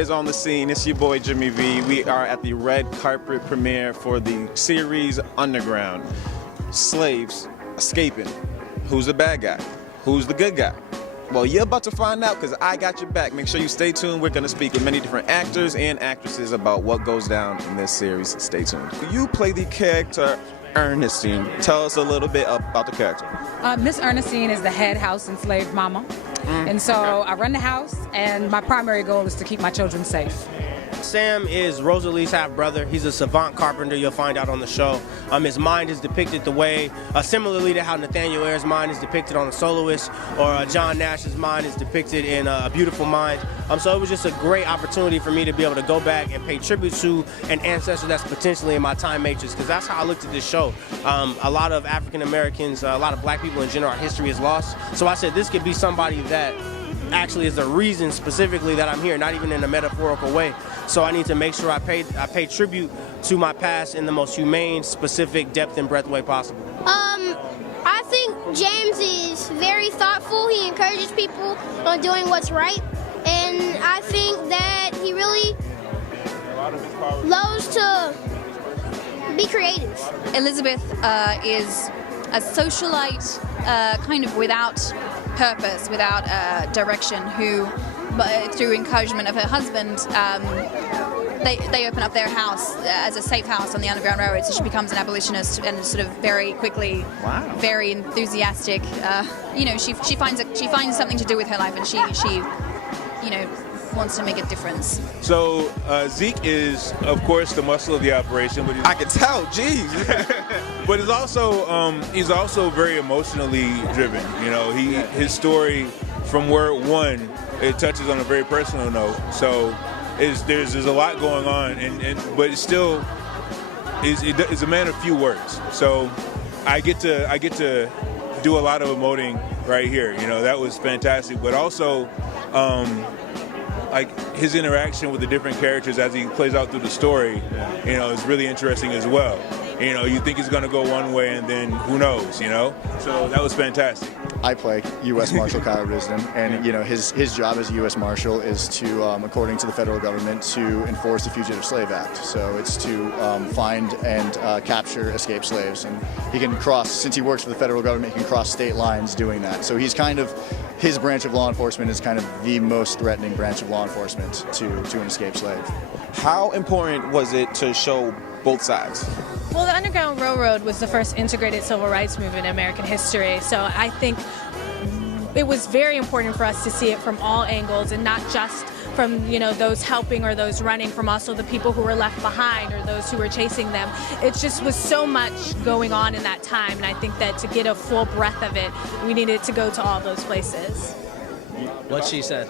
is on the scene. It's your boy Jimmy V. We are at the red carpet premiere for the series Underground. Slaves escaping. Who's the bad guy? Who's the good guy? Well, you're about to find out because I got your back. Make sure you stay tuned. We're going to speak with many different actors and actresses about what goes down in this series. Stay tuned. You play the character Ernestine. Tell us a little bit about the character. Miss Ernestine is the head house and slave mama. And so I run the house, and my primary goal is to keep my children safe. Sam is Rosalie's half-brother. He's a savant carpenter, you'll find out on the show. His mind is depicted the way, similarly to how Nathaniel Ayer's mind is depicted on The Soloist, or John Nash's mind is depicted in A Beautiful Mind. So it was just a great opportunity for me to be able to go back and pay tribute to an ancestor that's potentially in my time matrix, because that's how I looked at this show. A lot of African Americans, a lot of black people in general, our history is lost. So I said this could be somebody that actually is the reason specifically that I'm here, not even in a metaphorical way. So I need to make sure I pay tribute to my past in the most humane, specific, depth and breadth way possible. I think James is very thoughtful. He encourages people on doing what's right, and I think that he really loves to be creative. Elizabeth is a socialite, kind of without purpose, without direction, who, through encouragement of her husband, they open up their house as a safe house on the Underground Railroad, so she becomes an abolitionist and sort of very quickly, very enthusiastic. She finds something to do with her life, and she wants to make a difference. So Zeke is, of course, the muscle of the operation, but I can tell, geez. but he's also very emotionally driven. His story, from where it won, it touches on a very personal note. So there's a lot going on, but it still is a man of few words. So I get to do a lot of emoting right here. That was fantastic. But also, like his interaction with the different characters as he plays out through the story, is really interesting as well. You think he's going to go one way, and then who knows, So that was fantastic. I play U.S. Marshal Kyle Risden, and his job as a U.S. Marshal is to, according to the federal government, to enforce the Fugitive Slave Act. So it's to find and capture escaped slaves, and he can cross. Since he works for the federal government, he can cross state lines doing that. So his branch of law enforcement is kind of the most threatening branch of law enforcement to an escaped slave. How important was it to show both sides? Well, the Underground Railroad was the first integrated civil rights movement in American history, so I think it was very important for us to see it from all angles, and not just from those helping or those running, from also the people who were left behind or those who were chasing them. It just was so much going on in that time, and I think that to get a full breadth of it, we needed to go to all those places. What she said.